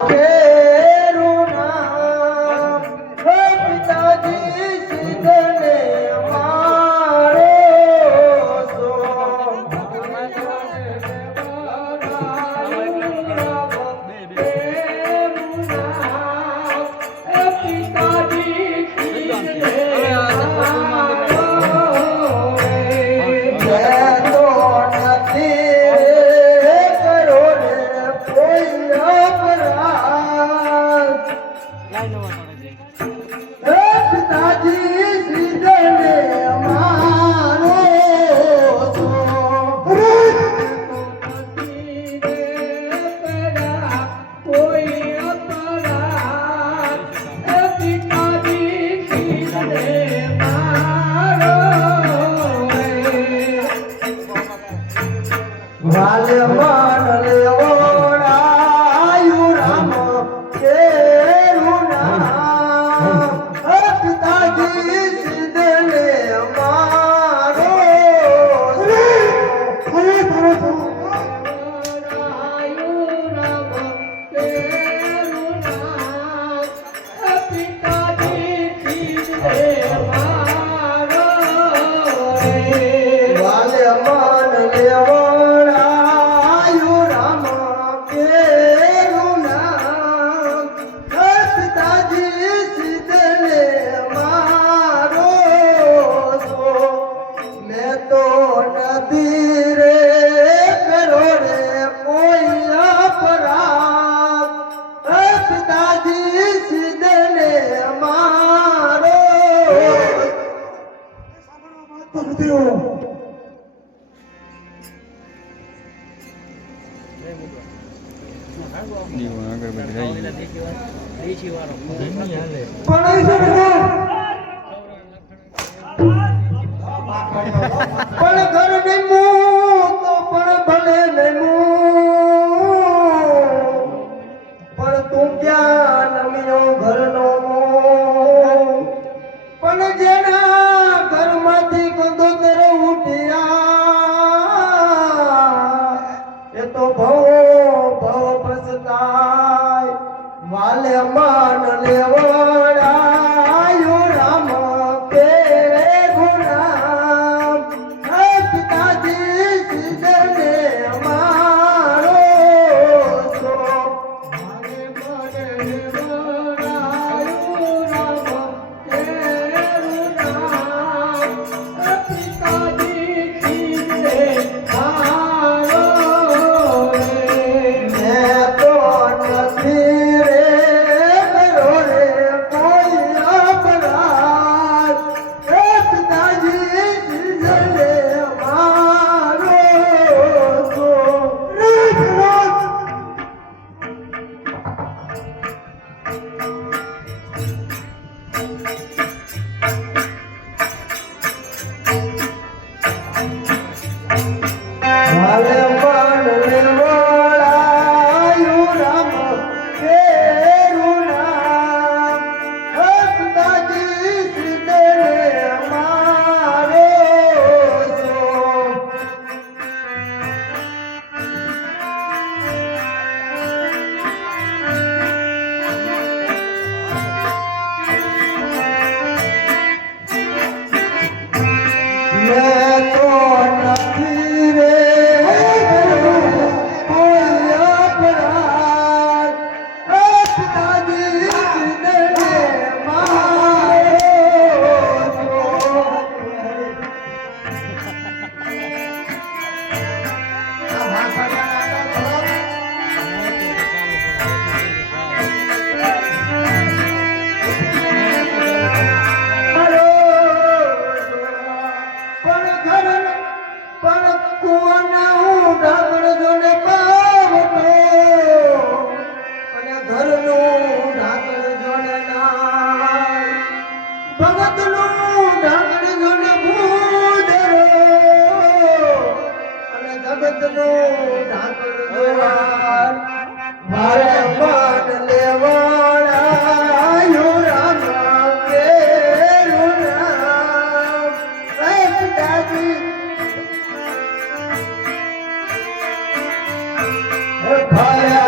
ભલે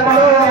બોલ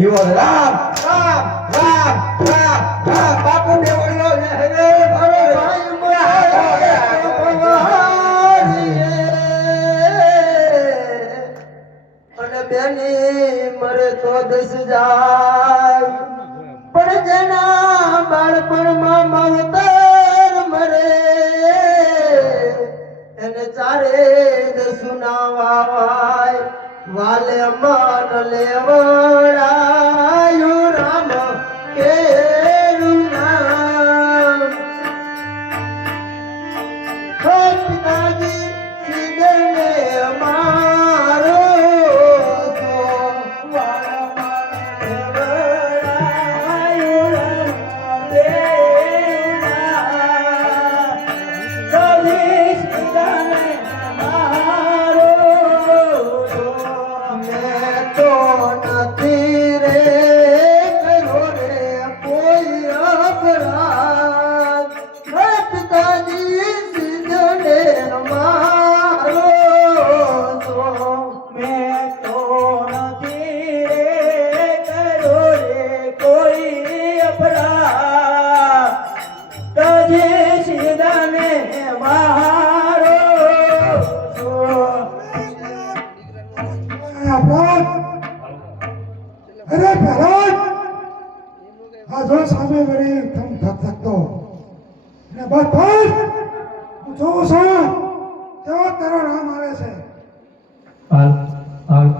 દીવો રામ રામ રામ રામ રામ બાપુ દેવળિયો ને હરે મારો ભાઈ અને બેની મરે તો દસ જાય પણ જેના બાળપણમાં માવતર મરે એને ચારે દસુનાવાય વાલે મન લેવડાયું રામ કેરું નામ પિતાજી સીધને અમારો અરે ભરત આ જો સામે વળી તમ ધકધકતો ને બસ હું જોઉં છું તેવો તારો રામ આવે છે હાલ હાલ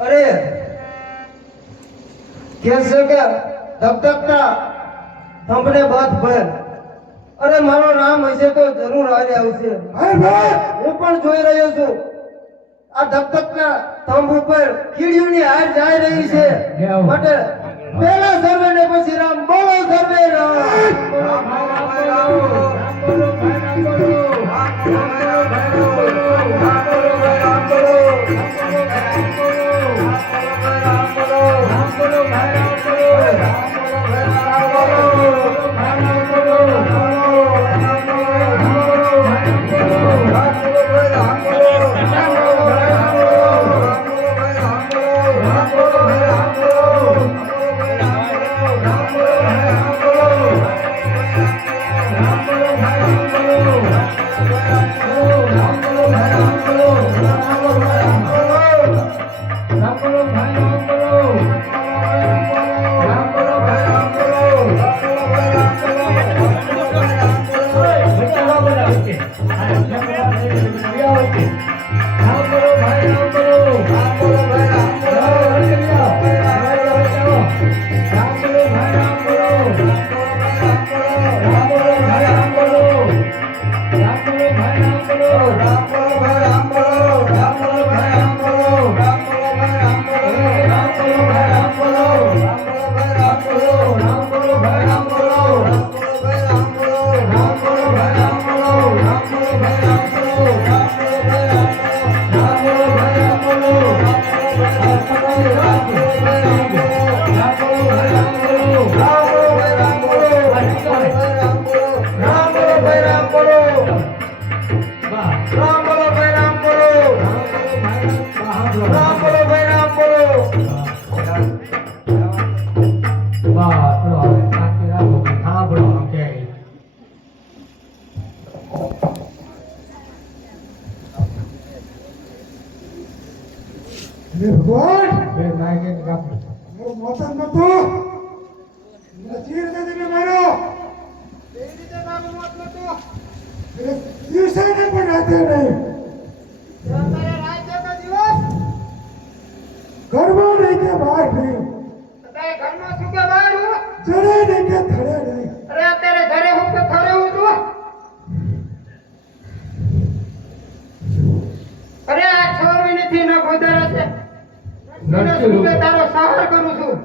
અરે કેસે કે ધકધકતા થંભને બાદ ભર અરે મારો રામ હશે તો જરૂર હારે આવશે અરે ભરત હું પણ જોઈ રહ્યો છું આ ધકધકના થંભ ઉપર કીડીઓની હાર જાય રહી છે માટે પહેલા સર્વે ને પછી રામ બોલો સર્વે રામ ભગવાન બે નાગે કાપો મારો મોતન નતો નજીર દે તમે મારો એ રીતે મારો મોત નતો દિવસે ને પણ રાતે નહીં અત્યારે રાત કે દિવસ ઘરમાં નહીં કે બહાર નહીં અત્યારે ઘરમાં શું કે બહાર હું જડે નહીં કે થડે નહીં અરે અત્યારે ઘરે હું કે થરે હું છું અરે આ 6 મહિનાથી ન ખોદારા છે નરસિંહ તારો સહાર કરું છું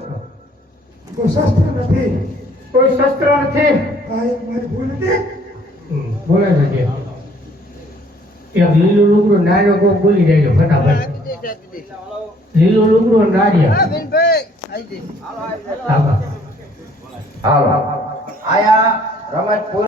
કોઈ શસ્ત્ર નથી કોઈ શસ્ત્ર નથી આ એક મારી ભૂલ હતી બોલે છે કે એક લીલું લુગડું નાનો કોઈ બોલી જાય ફટાફટ લીલું લુગડું નારિયા હાલો આયા રમત